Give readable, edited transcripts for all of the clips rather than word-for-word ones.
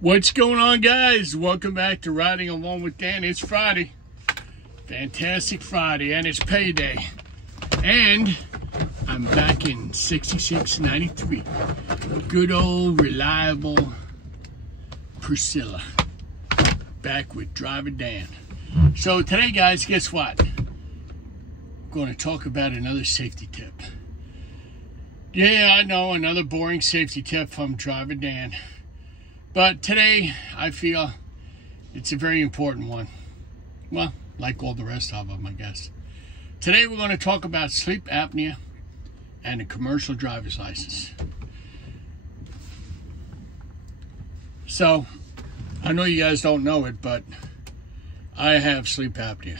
What's going on, guys? Welcome back to Riding Along with Dan. It's Friday. Fantastic Friday, and it's payday. And I'm back in 6693. Good old, reliable Priscilla. Back with Driver Dan. So today, guys, guess what? I'm going to talk about another safety tip. Yeah, I know, another boring safety tip from Driver Dan. But today, I feel it's a very important one. Well, like all the rest of them, I guess. Today, we're going to talk about sleep apnea and a commercial driver's license. So, I know you guys don't know it, but I have sleep apnea.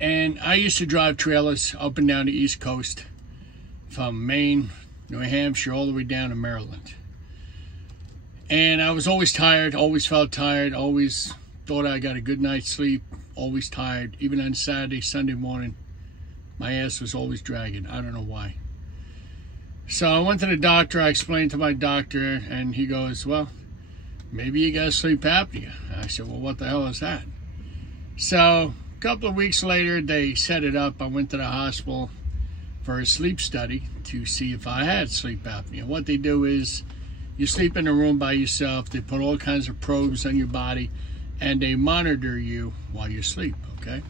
And I used to drive trailers up and down the East Coast from Maine, New Hampshire, all the way down to Maryland. And I was always tired, always felt tired, always thought I got a good night's sleep, always tired. Even on Saturday, Sunday morning, my ass was always dragging. I don't know why. So I went to the doctor, I explained to my doctor, and he goes, well, maybe you got sleep apnea. I said, well, what the hell is that? So a couple of weeks later, they set it up. I went to the hospital for a sleep study to see if I had sleep apnea. What they do is, you sleep in a room by yourself. They put all kinds of probes on your body, and they monitor you while you sleep, okay?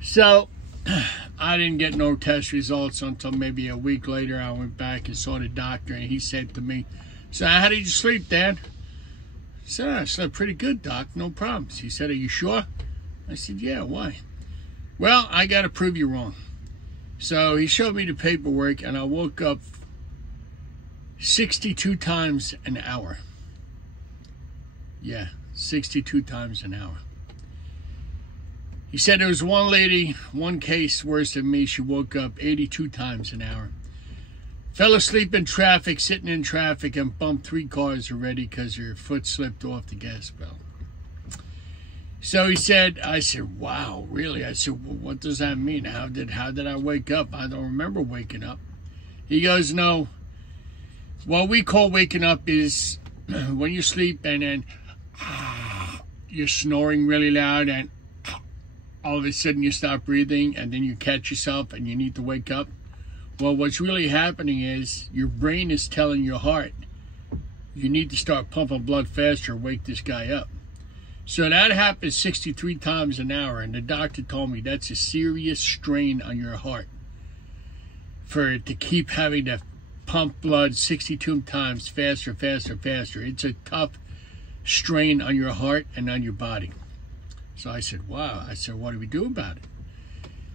So, I didn't get no test results until maybe a week later. I went back and saw the doctor, and he said to me, so how did you sleep, Dad? I said, I slept pretty good, Doc, no problems. He said, are you sure? I said, yeah, why? Well, I got to prove you wrong. So, he showed me the paperwork, and I woke up 62 times an hour. Yeah, 62 times an hour. He said there was one lady, one case worse than me. She woke up 82 times an hour. Fell asleep in traffic, sitting in traffic, and bumped 3 cars already because her foot slipped off the gas pedal. So he said, I said, wow, really? I said, well, what does that mean? How did I wake up? I don't remember waking up. He goes, no. What we call waking up is when you sleep and then you're snoring really loud and all of a sudden you stop breathing and then you catch yourself and you need to wake up. Well, what's really happening is your brain is telling your heart, you need to start pumping blood faster, wake this guy up. So that happens 63 times an hour, and the doctor told me that's a serious strain on your heart for it to keep having to pump blood 62 times faster, faster, faster. It's a tough strain on your heart and on your body. So I said, wow. I said, what do we do about it?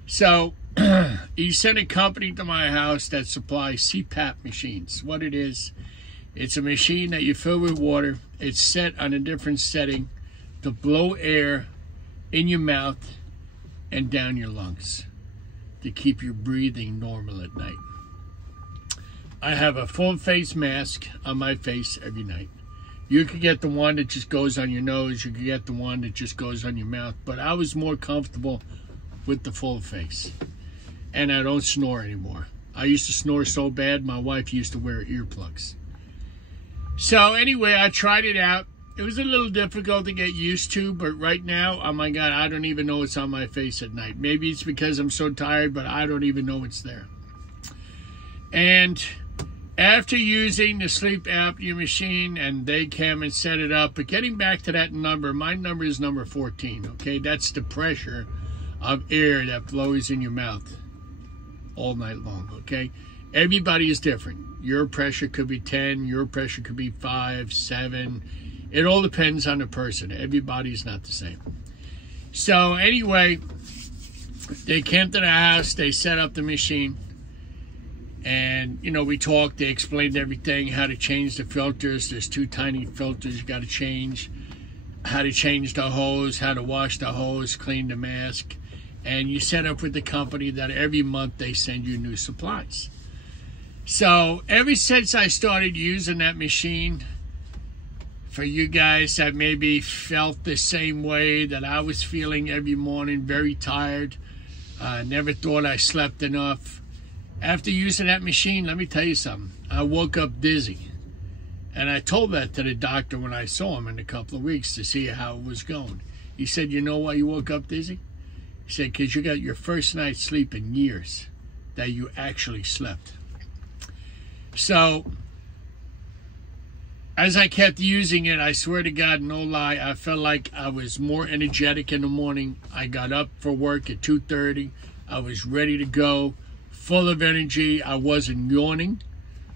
So he sent a company to my house that supplies CPAP machines. What it is, it's a machine that you fill with water. It's set on a different setting to blow air in your mouth and down your lungs to keep your breathing normal at night. I have a full face mask on my face every night. You could get the one that just goes on your nose. You could get the one that just goes on your mouth. But I was more comfortable with the full face. And I don't snore anymore. I used to snore so bad, my wife used to wear earplugs. So anyway, I tried it out. It was a little difficult to get used to, but right now, oh my God, I don't even know it's on my face at night. Maybe it's because I'm so tired, but I don't even know it's there. And after using the sleep apnea machine, and they came and set it up, but getting back to that number, my number is number 14, okay? That's the pressure of air that blows in your mouth all night long, okay? Everybody is different. Your pressure could be 10, your pressure could be 5, 7. It all depends on the person. Everybody's not the same. So anyway, they came to the house, they set up the machine. And, you know, we talked, they explained everything, how to change the filters. There's 2 tiny filters you got to change. How to change the hose, how to wash the hose, clean the mask. And you set up with the company that every month they send you new supplies. So ever since I started using that machine, for you guys that maybe felt the same way that I was feeling every morning, very tired, never thought I slept enough. After using that machine, let me tell you something. I woke up dizzy. And I told that to the doctor when I saw him in a couple of weeks to see how it was going. He said, you know why you woke up dizzy? He said, because you got your first night's sleep in years that you actually slept. So, as I kept using it, I swear to God, no lie, I felt like I was more energetic in the morning. I got up for work at 2:30. I was ready to go, full of energy. I wasn't yawning.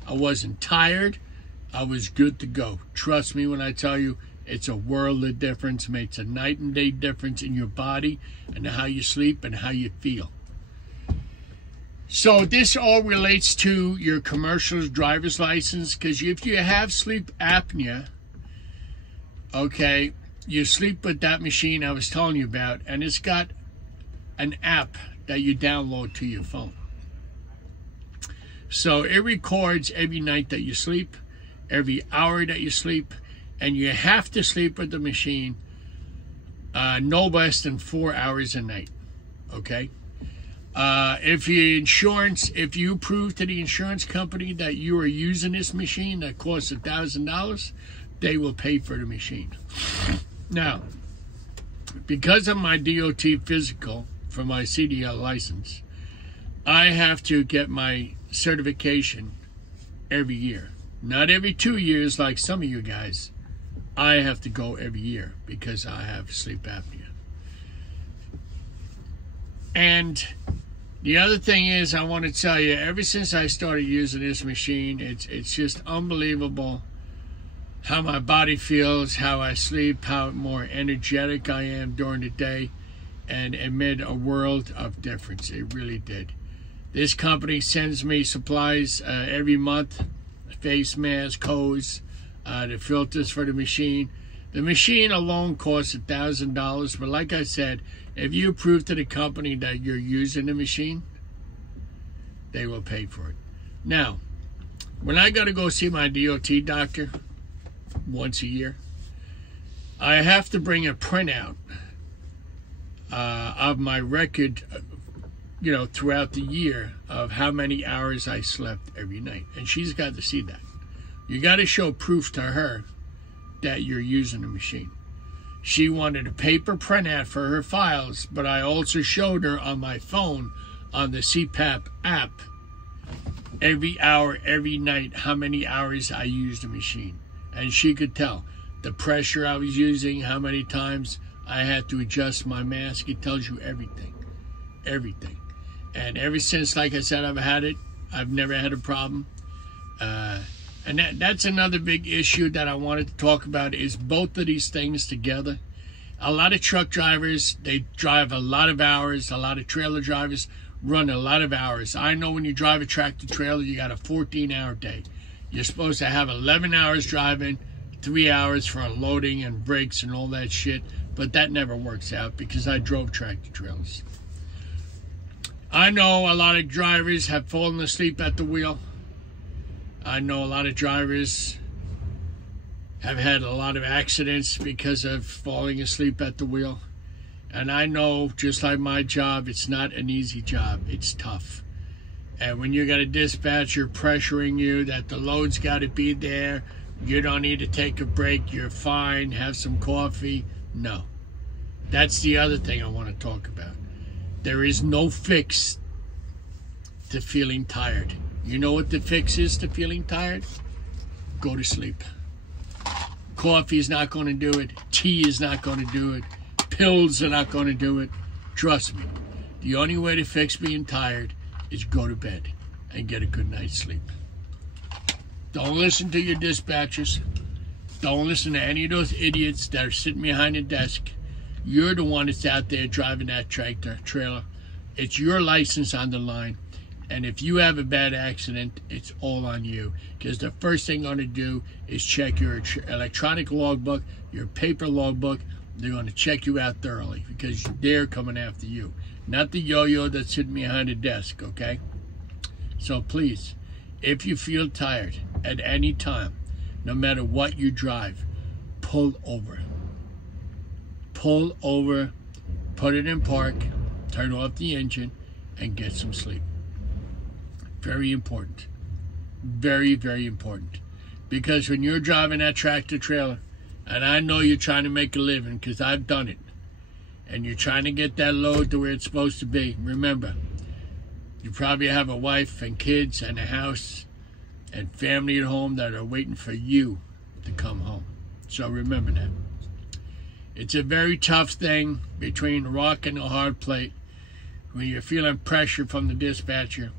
I wasn't tired. I was good to go. Trust me when I tell you, it's a world of difference. It makes a night and day difference in your body and how you sleep and how you feel. So this all relates to your commercial driver's license, because if you have sleep apnea, okay, you sleep with that machine I was telling you about, and it's got an app that you download to your phone. So it records every night that you sleep, every hour that you sleep, and you have to sleep with the machine no less than 4 hours a night, okay? If you prove to the insurance company that you are using this machine that costs $1,000, they will pay for the machine. Now, because of my DOT physical for my CDL license, I have to get my certification every year. Not every 2 years like some of you guys. I have to go every year because I have sleep apnea. And the other thing is, I want to tell you, ever since I started using this machine, it's just unbelievable how my body feels, how I sleep, how more energetic I am during the day, and it made a world of difference. It really did. This company sends me supplies every month, face masks, hose, the filters for the machine. The machine alone costs $1,000, but like I said, if you prove to the company that you're using the machine, they will pay for it. Now, when I got to go see my DOT doctor once a year, I have to bring a printout of my record, throughout the year of how many hours I slept every night. And she's got to see that. You got to show proof to her that you're using the machine. She wanted a paper printout for her files, but I also showed her on my phone on the CPAP app every hour, every night, how many hours I used the machine. And she could tell the pressure I was using, how many times I had to adjust my mask. It tells you everything. Everything. And ever since, like I said, I've had it. I've never had a problem. And that's another big issue that I wanted to talk about, is both of these things together. A lot of truck drivers, they drive a lot of hours. A lot of trailer drivers run a lot of hours. I know when you drive a tractor trailer, you got a 14-hour day. You're supposed to have 11 hours driving, 3 hours for unloading and brakes and all that shit. But that never works out because I drove tractor trailers. I know a lot of drivers have fallen asleep at the wheel. I know a lot of drivers have had a lot of accidents because of falling asleep at the wheel. And I know, just like my job, it's not an easy job. It's tough. And when you got a dispatcher pressuring you that the load's got to be there, you don't need to take a break, you're fine, have some coffee. No. That's the other thing I want to talk about. There is no fix to feeling tired. You know what the fix is to feeling tired? Go to sleep. Coffee is not going to do it. Tea is not going to do it. Pills are not going to do it. Trust me. The only way to fix being tired is go to bed and get a good night's sleep. Don't listen to your dispatchers. Don't listen to any of those idiots that are sitting behind the desk. You're the one that's out there driving that tractor trailer. It's your license on the line. And if you have a bad accident, it's all on you. Because the first thing they're going to do is check your electronic logbook, your paper logbook. They're going to check you out thoroughly because they're coming after you. Not the yo-yo that's sitting behind the desk, okay? So please, if you feel tired at any time, no matter what you drive, pull over. Pull over, put it in park, turn off the engine, and get some sleep. Very important. Very, very important. Because when you're driving that tractor trailer, and I know you're trying to make a living because I've done it, and you're trying to get that load to where it's supposed to be, remember, you probably have a wife and kids and a house and family at home that are waiting for you to come home. So remember that. It's a very tough thing between a rock and a hard plate when you're feeling pressure from the dispatcher.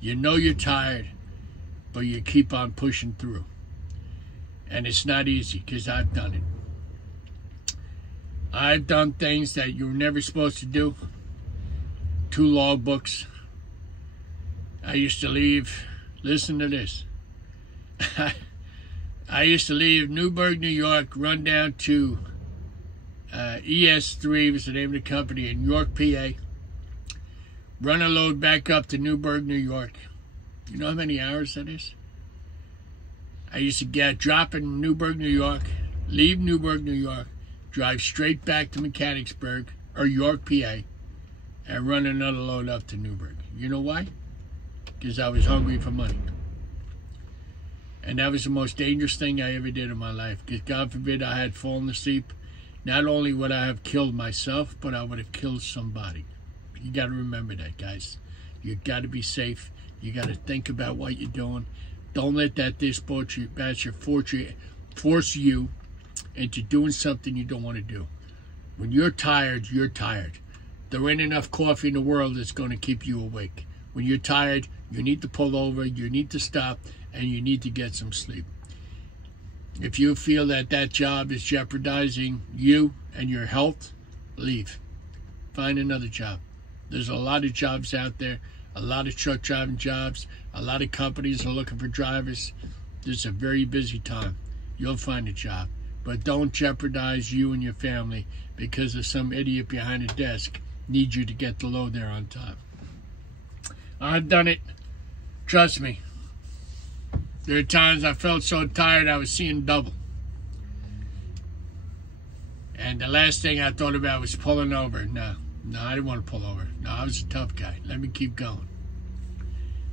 You know you're tired, but you keep on pushing through. And it's not easy because I've done it. I've done things that you were never supposed to do. 2 logbooks. I used to leave, listen to this. I used to leave Newburgh, New York, run down to ES3, was the name of the company, in York, PA. Run a load back up to Newburgh, New York. You know how many hours that is? I used to drop in Newburgh, New York, leave Newburgh, New York, drive straight back to Mechanicsburg, or York, PA, and run another load up to Newburgh. You know why? Because I was hungry for money. And that was the most dangerous thing I ever did in my life. Because God forbid I had fallen asleep. Not only would I have killed myself, but I would have killed somebody. You got to remember that, guys. You got to be safe. You got to think about what you're doing. Don't let that dispatcher force you into doing something you don't want to do. When you're tired, you're tired. There ain't enough coffee in the world that's going to keep you awake. When you're tired, you need to pull over, you need to stop, and you need to get some sleep. If you feel that that job is jeopardizing you and your health, leave. Find another job. There's a lot of jobs out there, a lot of truck driving jobs, a lot of companies are looking for drivers. This is a very busy time. You'll find a job. But don't jeopardize you and your family because of some idiot behind a desk needs you to get the load there on time. I've done it. Trust me. There are times I felt so tired I was seeing double. And the last thing I thought about was pulling over. No, I didn't want to pull over. No, I was a tough guy. Let me keep going.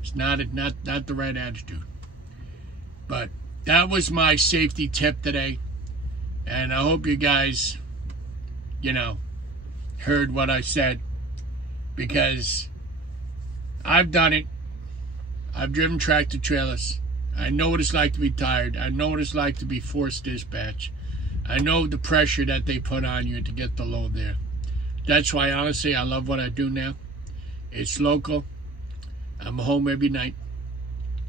It's not the right attitude. But that was my safety tip today. And I hope you guys, heard what I said. Because I've done it. I've driven tractor trailers. I know what it's like to be tired. I know what it's like to be forced dispatch. I know the pressure that they put on you to get the load there. That's why, honestly, I love what I do now. It's local. I'm home every night.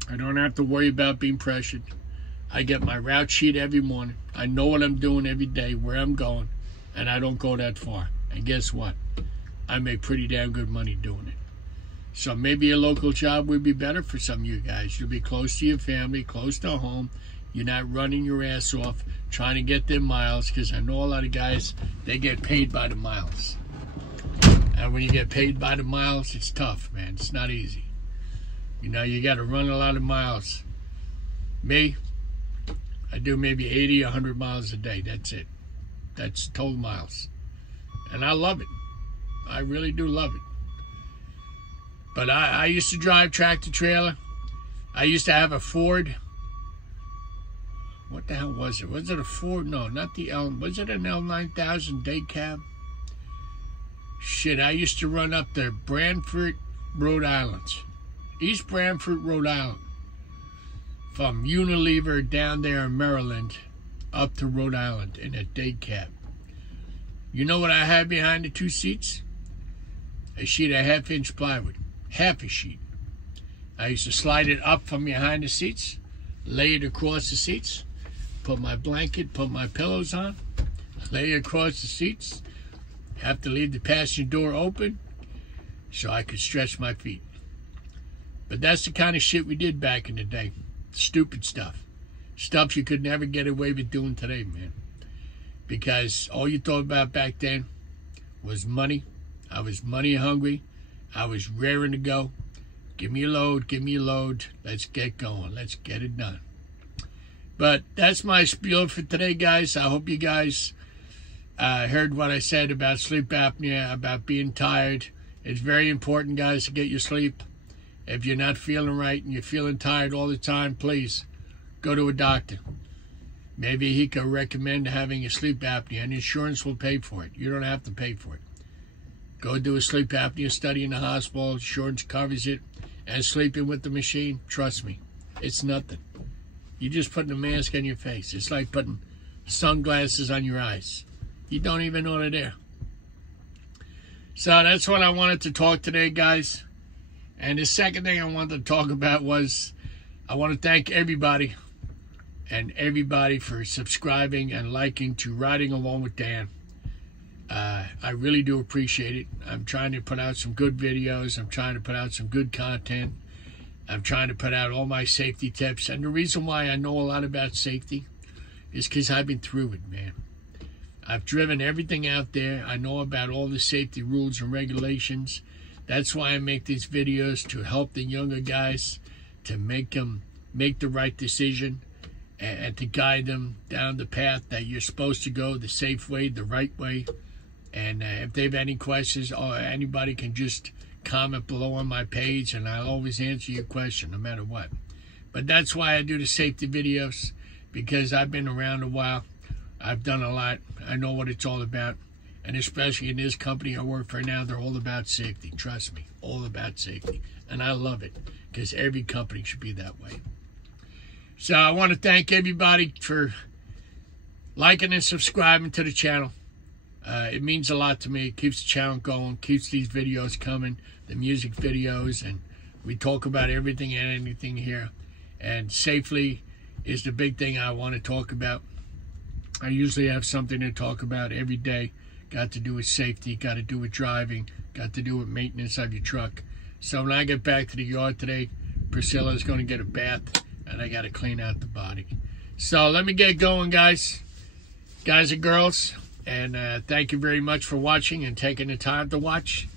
I don't have to worry about being pressured. I get my route sheet every morning. I know what I'm doing every day, where I'm going, and I don't go that far. And guess what? I make pretty damn good money doing it. So maybe a local job would be better for some of you guys. You'll be close to your family, close to home. You're not running your ass off trying to get their miles, because I know a lot of guys, they get paid by the miles. And when you get paid by the miles, it's tough, man. It's not easy. You got to run a lot of miles. Me, I do maybe 80, 100 miles a day. That's it. That's total miles. And I love it. I really do love it. But I used to drive tractor trailer. I used to have a Ford. What the hell was it? Was it a Ford? No, not the L. Was it an L9000 day cab? Shit, I used to run up to Brantford, Rhode Island. East Brantford, Rhode Island. From Unilever down there in Maryland up to Rhode Island in a day cab. You know what I had behind the 2 seats? A sheet of 1/2-inch plywood. Half a sheet. I used to slide it up from behind the seats, lay it across the seats, put my blanket, put my pillows on, lay it across the seats, have to leave the passenger door open so I could stretch my feet. But that's the kind of shit we did back in the day. Stupid stuff. Stuff you could never get away with doing today, man. Because all you thought about back then was money. I was money hungry. I was raring to go. Give me a load, give me a load. Let's get going. Let's get it done. But that's my spiel for today, guys. I hope you guys heard what I said about sleep apnea, about being tired. It's very important, guys, to get your sleep. If you're not feeling right and you're feeling tired all the time, please go to a doctor. Maybe he could recommend having a sleep apnea, and insurance will pay for it. You don't have to pay for it. Go do a sleep apnea study in the hospital. Insurance covers it. And sleeping with the machine, trust me, it's nothing. You're just putting a mask on your face. It's like putting sunglasses on your eyes. You don't even know they're there. So that's what I wanted to talk today, guys. And the second thing I wanted to talk about was I want to thank everybody for subscribing and liking to Riding Along with Dan. I really do appreciate it. I'm trying to put out some good videos. I'm trying to put out some good content. I'm trying to put out all my safety tips. And the reason why I know a lot about safety is because I've been through it, man. I've driven everything out there. I know about all the safety rules and regulations. That's why I make these videos, to help the younger guys, to make them make the right decision, and to guide them down the path that you're supposed to go, the safe way, the right way. And if they have any questions, or anybody can just comment below on my page, and I'll always answer your question no matter what. But that's why I do the safety videos, because I've been around a while. I've done a lot. I know what it's all about. And especially in this company I work for now, they're all about safety. Trust me, all about safety. And I love it, because every company should be that way. So I want to thank everybody for liking and subscribing to the channel. It means a lot to me. It keeps the channel going, keeps these videos coming, the music videos, and we talk about everything and anything here. And safely is the big thing I want to talk about. I usually have something to talk about every day. Got to do with safety, got to do with driving, got to do with maintenance of your truck. So when I get back to the yard today, Priscilla's going to get a bath, and I got to clean out the body. So let me get going, guys and girls. And thank you very much for watching and taking the time to watch.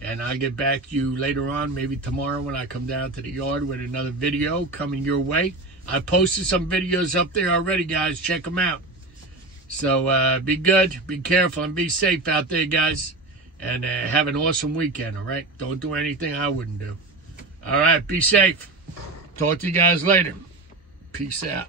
And I'll get back to you later on, maybe tomorrow, when I come down to the yard with another video coming your way. I posted some videos up there already, guys. Check them out. So be good, be careful, and be safe out there, guys. And have an awesome weekend, all right? Don't do anything I wouldn't do. All right, be safe. Talk to you guys later. Peace out.